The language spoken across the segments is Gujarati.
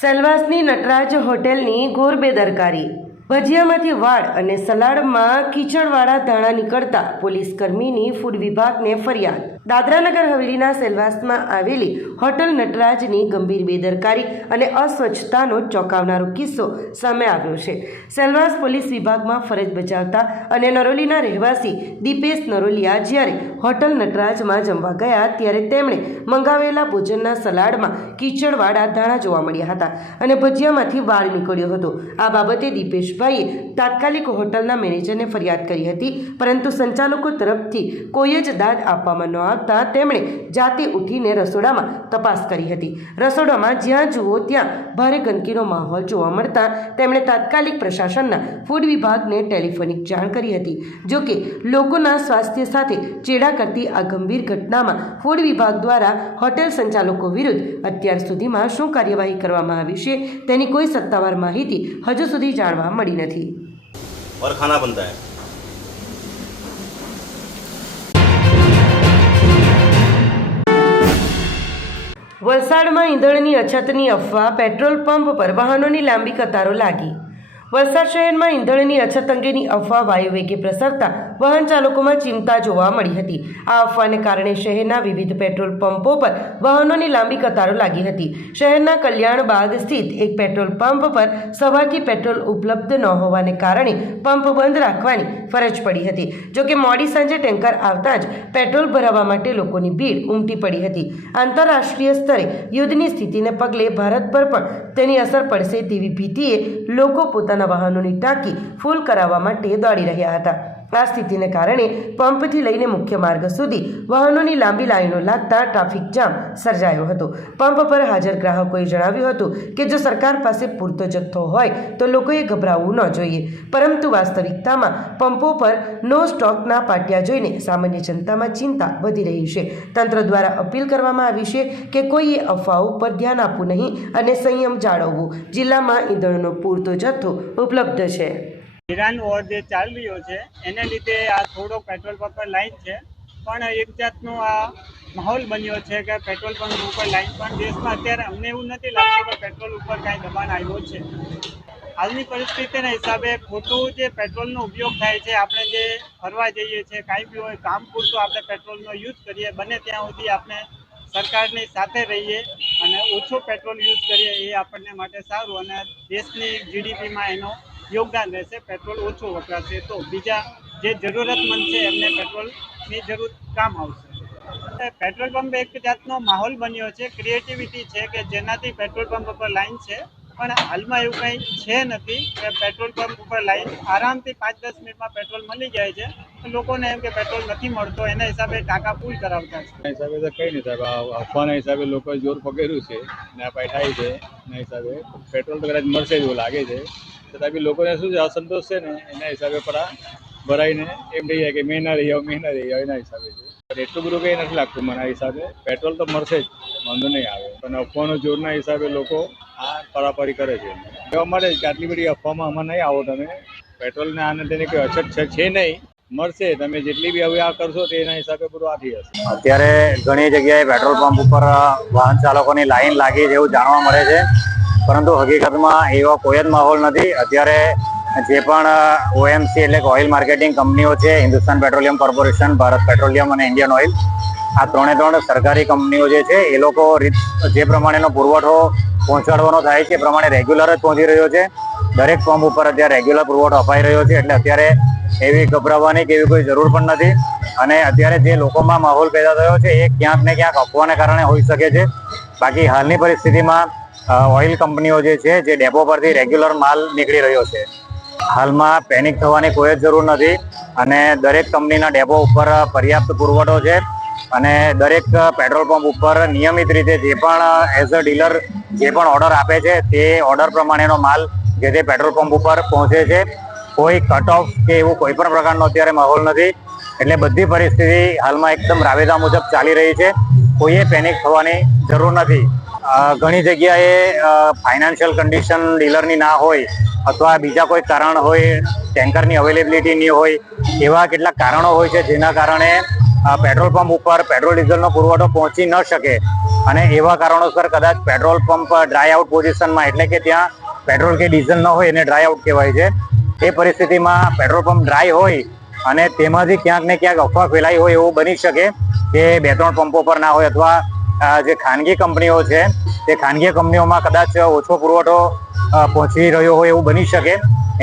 સેલવાસની નટરાજ હોટેલની ઘોર બેદરકારી। ભજીયામાંથી વાળ અને સલાડમાં કીચડવાળા ધાણા નીકળતા પોલીસ કર્મીની ફૂડ વિભાગને ફરિયાદ। દાદરાનગર હવેલીના સેલવાસમાં આવેલી હોટલ નટરાજની ગંભીર બેદરકારી અને અસ્વચ્છતાનો ચોંકાવનારો કિસ્સો સામે આવ્યો છે। સેલવાસ પોલીસ વિભાગમાં ફરજ બજાવતા અને નરોલીના રહેવાસી દીપેશ નરોલિયા જ્યારે હોટલ નટરાજમાં જમવા ગયા ત્યારે તેમણે મંગાવેલા ભોજનના સલાડમાં કીચડવાળા ધાણા જોવા મળ્યા હતા અને ભજીયામાંથી વાળ નીકળ્યો હતો। આ બાબતે દીપેશભાઈએ તાત્કાલિક હોટલના મેનેજરને ફરિયાદ કરી હતી, પરંતુ સંચાલકો તરફથી કોઈ જ દાદ આપવામાં ન આવતા તેમણે જાતે ઉઠીને રસોડામાં તપાસ કરી હતી। રસોડામાં જ્યાં જુઓ ત્યાં ભારે ગંદકીનો માહોલ જોવા મળતા તેમણે તાત્કાલિક પ્રશાસનના ફૂડ વિભાગને ટેલિફોનિક જાણ કરી હતી। જોકે લોકોના સ્વાસ્થ્ય સાથે ચેડા કરતી આ ગંભીર ઘટનામાં ફૂડ વિભાગ દ્વારા હોટેલ સંચાલકો વિરુદ્ધ અત્યાર સુધીમાં શું કાર્યવાહી કરવામાં આવી છે તેની કોઈ સત્તાવાર માહિતી હજુ સુધી જાણવા મળી નથી। और खाना बनता है। વલસાડમાં ઈંધણની અછતની અફવા, પેટ્રોલ પંપ પર વાહનોની લાંબી કતારો લાગી। વલસાડ શહેરમાં ઈંધણની અછત અંગેની અફવા વાયુવેગે પ્રસરતા વાહન ચાલકોમાં ચિંતા જોવા મળી હતી। આ અફવાને કારણે શહેરના વિવિધ પેટ્રોલ પંપો પર વાહનોની લાંબી કતારો લાગી હતી। શહેરના કલ્યાણબાગ સ્થિત એક પેટ્રોલ પંપ પર સવારથી પેટ્રોલ ઉપલબ્ધ ન હોવાને કારણે પંપ બંધ રાખવાની ફરજ પડી હતી। જોકે મોડી સાંજે ટેન્કર આવતા જ પેટ્રોલ ભરાવવા માટે લોકોની ભીડ ઉમટી પડી હતી। આંતરરાષ્ટ્રીય સ્તરે યુદ્ધની સ્થિતિને પગલે ભારત પર પણ તેની અસર પડશે તેવી ભીતિએ લોકો પોતાના વાહનોની ટાંકી ફૂલ કરાવવા માટે દોડી રહ્યા હતા। આ સ્થિતિને કારણે પંપથી લઈને મુખ્ય માર્ગ સુધી વાહનોની લાંબી લાઈનો લાગતા ટ્રાફિક જામ સર્જાયો હતો। પંપ પર હાજર ગ્રાહકોએ જણાવ્યું હતું કે જો સરકાર પાસે પૂરતો જથ્થો હોય તો લોકોએ ગભરાવવું ન જોઈએ, પરંતુ વાસ્તવિકતામાં પંપો પર નો સ્ટોકના પાટિયા જોઈને સામાન્ય જનતામાં ચિંતા વધી રહી છે। તંત્ર દ્વારા અપીલ કરવામાં આવી છે કે કોઈએ અફવાઓ પર ધ્યાન આપવું નહીં અને સંયમ જાળવવું। જિલ્લામાં ઈંધણનો પૂરતો જથ્થો ઉપલબ્ધ છે। ઈરાન વોર જે ચાલી રહ્યો છે એને લીધે આ થોડો પેટ્રોલ પંપ પર લાઈન છે, પણ એક જાતનો આ માહોલ બન્યો છે કે પેટ્રોલ પંપ ઉપર લાઈન પણ દેશમાં અત્યારે અમને એવું નથી લાગતું કે પેટ્રોલ ઉપર કાંઈ દબાણ આવ્યો છે। હાલની પરિસ્થિતિના હિસાબે ખોટું જે પેટ્રોલનો ઉપયોગ થાય છે, આપણે જે ફરવા જઈએ છીએ કાંઈ બી હોય કામ પૂરતો આપણે પેટ્રોલનો યુઝ કરીએ, બને ત્યાં સુધી આપણે સરકારની સાથે રહીએ અને ઓછો પેટ્રોલ યુઝ કરીએ એ આપણને માટે સારું અને દેશની જીડીપીમાં એનો યોગદાન રહેશે। પેટ્રોલ ઓછું વપરાશે તો બીજા જે જરૂરતમંદ છે એમને પેટ્રોલની જરૂર કામ આવશે। પેટ્રોલ પંપ એક જાતનો માહોલ બન્યો છે, ક્રિએટિવિટી છે કે જેનાથી પેટ્રોલ પંપ પર લાઈન છે, પણ હાલમાં એવું કંઈ છે નથી કે પેટ્રોલ પંપ ઉપર લાઈન આરામથી 5-10 મિનિટમાં પેટ્રોલ મળી જાય છે। લોકોને એમ કે પેટ્રોલ નથી મળતો એના હિસાબે ટાંકા ફૂલ કરાવતા છે। હિસાબે તો કઈ નહીં સાહેબ, અફવાના હિસાબે લોકોએ જોર પકડ્યું છે ને આ પૈઠાઈ છે એના હિસાબે પેટ્રોલ તો કદાચ મળશે એવું લાગે છે, છતાં બી લોકોને શું છે અસંતોષ છે ને એના હિસાબે પણ ભરાઈને એમ કહી જાય કે મેં ના રહી આવો એના હિસાબે છે। પણ એટલું બધું કંઈ નથી લાગતું મને આ હિસાબે, પેટ્રોલ તો મળશે જ, વાંધો નહીં આવે, પણ અફવાનો જોરના હિસાબે લોકો આ પરાપરી કરે છે। કહેવા માટે કે આટલી બધી અફવામાં આમાં નહીં આવો તમે, પેટ્રોલને આને તેની કોઈ અછત છે નહીં, મળશે, તમે જેટલી બી હવે આ કરશો તેના હિસાબે પૂરું આ થઈ જશે। અત્યારે ઘણી જગ્યાએ પેટ્રોલ પંપ ઉપર વાહન ચાલકોની લાઈન લાગી છે એવું જાણવા મળે છે, પરંતુ હકીકતમાં એવો કોઈ જ માહોલ નથી। અત્યારે જે પણ ઓએમસી એટલે કે ઓઇલ માર્કેટિંગ કંપનીઓ છે, Hindustan petroleum corporation, Bharat petroleum અને ઇન્ડિયન ઓઇલ, આ ત્રણે સરકારી કંપનીઓ જે છે એ લોકો જે પ્રમાણેનો પુરવઠો પહોંચાડવાનો થાય છે એ પ્રમાણે રેગ્યુલર જ પહોંચી રહ્યો છે। દરેક પંપ ઉપર અત્યારે રેગ્યુલર પુરવઠો અપાઈ રહ્યો છે, એટલે અત્યારે એવી ગભરાવાની કે એવી કોઈ જરૂર પણ નથી। અને અત્યારે જે લોકોમાં માહોલ પેદા થયો છે એ ક્યાંક ને ક્યાંક અફવાને કારણે હોઈ શકે છે। બાકી હાલની પરિસ્થિતિમાં ઓઇલ કંપનીઓ જે છે જે ડેપો પરથી રેગ્યુલર માલ નીકળી રહ્યો છે। હાલમાં પેનિક થવાની કોઈ જ જરૂર નથી અને દરેક કંપનીના ડેપો ઉપર પર્યાપ્ત પુરવઠો છે અને દરેક પેટ્રોલ પંપ ઉપર નિયમિત રીતે જે પણ એઝ અ ડીલર જે પણ ઓર્ડર આપે છે તે ઓર્ડર પ્રમાણેનો માલ જે તે પેટ્રોલ પંપ ઉપર પહોંચે છે। કોઈ કટ ઓફ કે એવું કોઈ પણ પ્રકારનો અત્યારે માહોલ નથી, એટલે બધી પરિસ્થિતિ હાલમાં એકદમ રાબેતા મુજબ ચાલી રહી છે, કોઈએ પેનિક થવાની જરૂર નથી। ઘણી જગ્યાએ ફાઇનાન્શિયલ કન્ડિશન ડીલરની ના હોય અથવા બીજા કોઈ કારણ હોય, ટેન્કરની અવેલેબિલિટી નહીં હોય, એવા કેટલાક કારણો હોય છે જેના કારણે પેટ્રોલ પંપ ઉપર પેટ્રોલ ડીઝલનો પુરવઠો પહોંચી ન શકે અને એવા કારણોસર કદાચ પેટ્રોલ પંપ ડ્રાય આઉટ પોઝિશનમાં, એટલે કે ત્યાં પેટ્રોલ કે ડીઝલ ન હોય એને ડ્રાય આઉટ કહેવાય છે, એ પરિસ્થિતિમાં પેટ્રોલ પંપ ડ્રાય હોય અને તેમાંથી ક્યાંક ને ક્યાંક અફવા ફેલાઈ હોય એવું બની શકે કે 2-3 પંપો પર ના હોય, અથવા જે ખાનગી કંપનીઓ છે તે ખાનગી કંપનીઓમાં કદાચ ઓછો પુરવઠો પહોંચી રહ્યો હોય એવું બની શકે.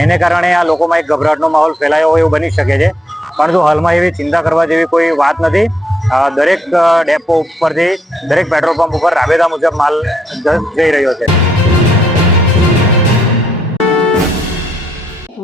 એને કારણે આ લોકોમાં એક ગભરાટનો માહોલ ફેલાયો હોય એવું બની શકે છે. પરંતુ હાલમાં એવી ચિંતા કરવા જેવી કોઈ વાત નથી. દરેક ડેપો ઉપરથી દરેક પેટ્રોલ પંપ ઉપર રાબેતા મુજબ માલ જઈ રહ્યો છે.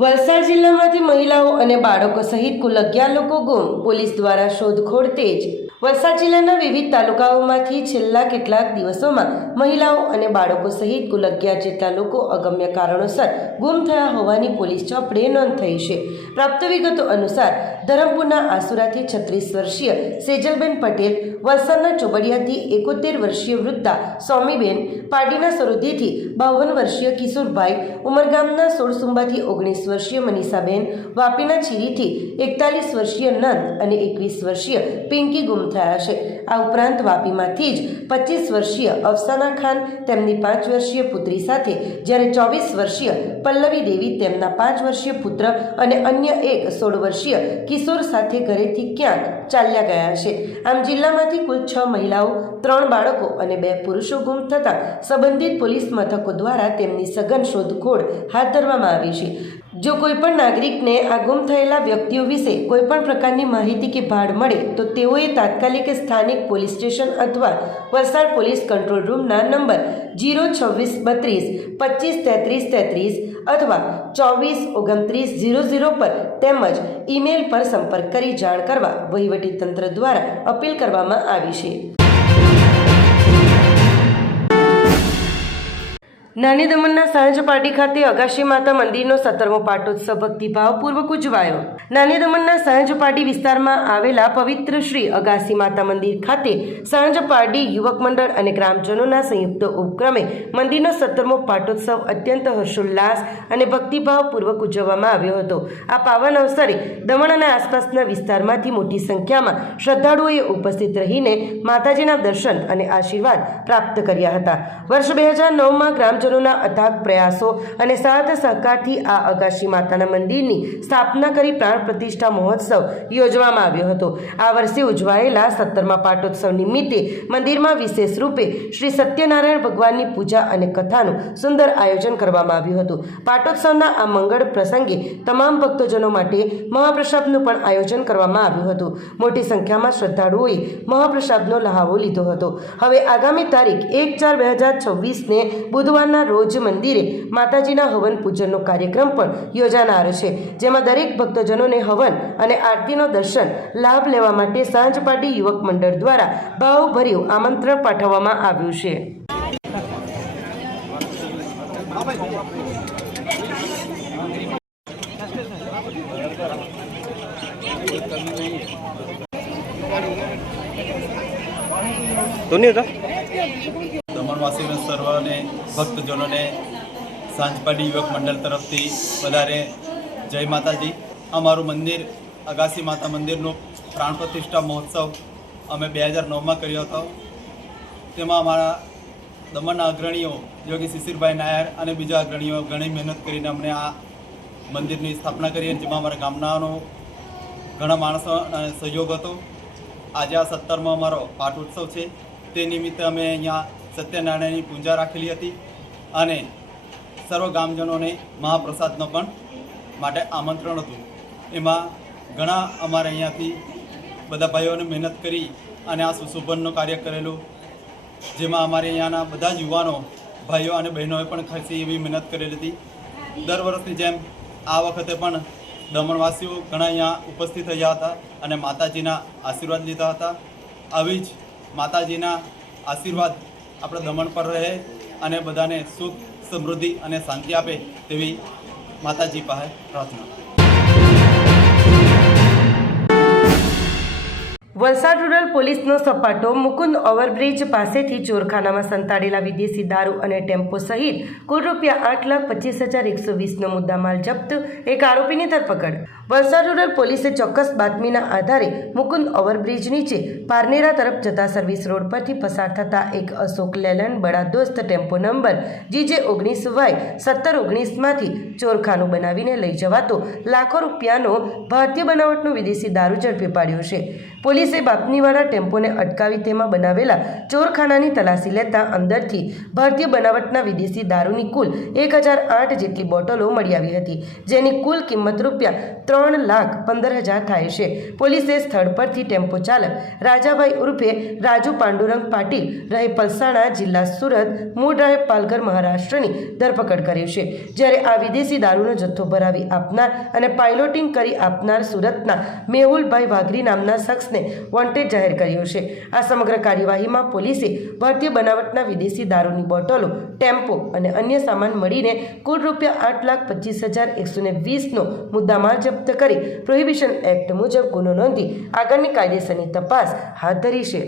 વલસાડ જિલ્લામાંથી મહિલાઓ અને બાળકો સહિત કુલ 11 લોકો ગુમ, પોલીસ દ્વારા શોધખોળ તેજ. વલસાડ જિલ્લાના વિવિધ તાલુકાઓમાંથી છેલ્લા કેટલાક દિવસોમાં મહિલાઓ અને બાળકો સહિત કુલ 11 જેટલા લોકો અગમ્ય કારણોસર ગુમ થયા હોવાની પોલીસ ચોપડે નોંધ થઈ છે. પ્રાપ્ત વિગતો અનુસાર ધરમપુરના આસુરાથી 36 વર્ષીય સેજલબેન પટેલ, વલસાડના ચોબડિયાથી 71 વર્ષીય વૃદ્ધા સોમીબેન, પાડીના સરોદીથી 52 વર્ષીય કિશોરભાઈ, ઉમરગામના સોળસુંબાથી 19 વર્ષીય મનીષાબેન, વાપીના ચીરીથી 41 વર્ષીય નંદ અને 21 વર્ષીય પિંકી ગુમ થયા છે. આ ઉપરાંત વાપીમાંથી જ 25 વર્ષીય અફસાના ખાન તેમની 5 વર્ષીય પુત્રી સાથે, જ્યારે 24 વર્ષીય પલ્લવી દેવી તેમના 5 વર્ષીય પુત્ર અને અન્ય એક 16 વર્ષીય કિશોર સાથે ઘરેથી ક્યાંક ચાલ્યા ગયા છે. આમ જિલ્લામાંથી કુલ 6 મહિલાઓ, 3 બાળકો અને 2 પુરુષો ગુમ થતાં સંબંધિત પોલીસ મથકો દ્વારા તેમની સઘન શોધખોળ હાથ ધરવામાં આવી છે. જો કોઈપણ નાગરિકને આ ગુમ થયેલા વ્યક્તિઓ વિશે કોઈપણ પ્રકારની માહિતી કે ભાડ મળે તો તેઓએ તાત્કાલિક સ્થાનિક પોલીસ સ્ટેશન અથવા વલસાડ પોલીસ કંટ્રોલ રૂમના નંબર 02632 253333 અથવા 242900 પર તેમજ ઈમેલ પર સંપર્ક કરી જાણ કરવા વહીવટીતંત્ર દ્વારા અપીલ કરવામાં આવી છે. નાની દમણના સાંજ પાર્ટી ખાતે અગાશી માતા મંદિરનો 17મો પાટોત્સવ ભક્તિભાવપૂર્વક ઉજવાયો. નાની દમણના સાંજ પાર્ટી વિસ્તારમાં આવેલા પવિત્ર શ્રી અગાસી માતા મંદિર ખાતે સાંજ પાર્ટી યુવક મંડળ અને ગ્રામજનોના સંયુક્ત ઉપક્રમે મંદિરનો 17મો પાટોત્સવ અત્યંત હર્ષોલ્લાસ અને ભક્તિભાવપૂર્વક ઉજવવામાં આવ્યો હતો. આ પાવન અવસરે દમણ અને આસપાસના વિસ્તારમાંથી મોટી સંખ્યામાં શ્રદ્ધાળુઓએ ઉપસ્થિત રહીને માતાજીના દર્શન અને આશીર્વાદ પ્રાપ્ત કર્યા હતા. વર્ષ 2009માં ગ્રામજનોના અથાગ પ્રયાસો અને સાથ સહકારથી આ અગાશી માતાના મંદિરની સ્થાપના કરી પ્રાણ પ્રતિષ્ઠા મહોત્સવ યોજવામાં આવ્યો હતો. આ વર્ષે ઉજવાયેલા 17મા પાટોત્સવ નિમિત્તે મંદિરમાં વિશેષ રૂપે શ્રી સત્યનારાયણ ભગવાનની પૂજા અને કથાનું સુંદર આયોજન કરવામાં આવ્યું હતું. પાટોત્સવના આ મંગળ પ્રસંગે તમામ ભક્તજનો માટે મહાપ્રસાદનું પણ આયોજન કરવામાં આવ્યું હતું. મોટી સંખ્યામાં શ્રદ્ધાળુઓએ મહાપ્રસાદનો લહાવો લીધો હતો. હવે આગામી તારીખ 1/4/2026ને બુધવારના રોજ મંદિરે માતાજીના હવન પૂજનનો કાર્યક્રમ પણ યોજાનાર છે, જેમાં દરેક ભક્તજનોને હવન અને આરતીનો દર્શન લાભ લેવા માટે સાંજ પાર્ટી યુવક મંડળ દ્વારા ભાવભર્યું આમંત્રણ પાઠવવામાં આવ્યું છે. દમણવાસીઓને સર્વને ભક્તજનોને સાંજપાડી યુવક મંડળ તરફથી વધારે જય માતાજી. અમારું મંદિર અગાસી માતા મંદિરનો પ્રાણ પ્રતિષ્ઠા મહોત્સવ અમે 2009માં કર્યો હતો. તેમાં અમારા દમણના અગ્રણીઓ યોગી શિશિરભાઈ નાયર અને બીજા અગ્રણીઓ ઘણી મહેનત કરીને અમને આ મંદિરની સ્થાપના કરી, જેમાં અમારા ગામનાનો ઘણા માણસો સહયોગ હતો. આજે આ 17મો અમારો પાઠ ઉત્સવ છે. તે નિમિત્તે અમે અહીંયા સત્યનારાયણની પૂજા રાખેલી હતી અને સર્વ ગામજનોને મહાપ્રસાદનો પણ માટે આમંત્રણ હતું. એમાં ઘણા અમારે અહીંયાથી બધા ભાઈઓને મહેનત કરી અને આ સુશોભનનું કાર્ય કરેલું, જેમાં અમારે અહીંયાના બધા જ યુવાનો ભાઈઓ અને બહેનોએ પણ ખાસી એવી મહેનત કરેલી હતી. દર વર્ષની જેમ આ વખતે પણ દમણવાસીઓ ઘણા અહીંયા ઉપસ્થિત થયા હતા અને માતાજીના આશીર્વાદ લીધા હતા. આવી જ માતાજીના આશીર્વાદ આપણે દમણ પર રહે અને બધાને સુખ, સમૃદ્ધિ અને શાંતિ આપે તેવી માતાજી પાસે પ્રાર્થના. વલસાડ રૂરલ પોલીસનો સપાટો. મુકુંદ ઓવરબ્રિજ પાસેથી ચોરખાનામાં સંતાડેલા વિદેશી દારૂ અને ટેમ્પો સહિત કુલ રૂપિયા 8,25,120નો મુદ્દામાલ જપ્ત, એક આરોપીની ધરપકડ. વલસાડ રૂરલ પોલીસે ચોક્કસ બાતમીના આધારે મુકુંદ ઓવરબ્રિજ નીચે પારનેરા તરફ જતા સર્વિસ રોડ પરથી પસાર થતા એક અશોક લેલન બડા દોસ્ત ટેમ્પો નંબર GJ19Y1719 માંથી ચોરખાનું બનાવીને લઈ જવાતો લાખો રૂપિયાનો ભારતીય બનાવટનો વિદેશી દારૂ ઝડપી પાડ્યો છે. પોલીસે બાતમીવાળા ટેમ્પોને અટકાવી તેમાં બનાવેલા ચોરખાનાની તલાશી લેતા અંદરથી ભારતીય બનાવટના વિદેશી દારૂની કુલ 1008 જેટલી બોટલો મળી આવી હતી, જેની કુલ કિંમત રૂપિયા 3,15,000 થાય છે. પોલીસે સ્થળ પરથી ટેમ્પો ચાલક રાજાભાઈ ઉર્ફે રાજુ પાંડુરંગ પાટીલ રહે પલસાણા, જિલ્લા સુરત, મૂળ રહે પાલઘર, મહારાષ્ટ્રની ધરપકડ કરી છે. જ્યારે આ વિદેશી દારૂનો જથ્થો ભરાવી આપનાર અને પાઇલોટિંગ કરી આપનાર સુરતના મેહુલભાઈ વાઘરી નામના શખ્સને વોન્ટેડ જાહેર કર્યો છે. આ સમગ્ર કાર્યવાહીમાં પોલીસે ભારતીય બનાવટના વિદેશી દારૂની બોટલો, ટેમ્પો અને અન્ય સામાન મળીને કુલ રૂપિયા 8,25,120નો મુદ્દામાલ જપ્ત કરી પ્રોહિબિશન એક્ટ મુજબ ગુનો નોંધી આગળની કાયદેસરની તપાસ હાથ ધરી છે.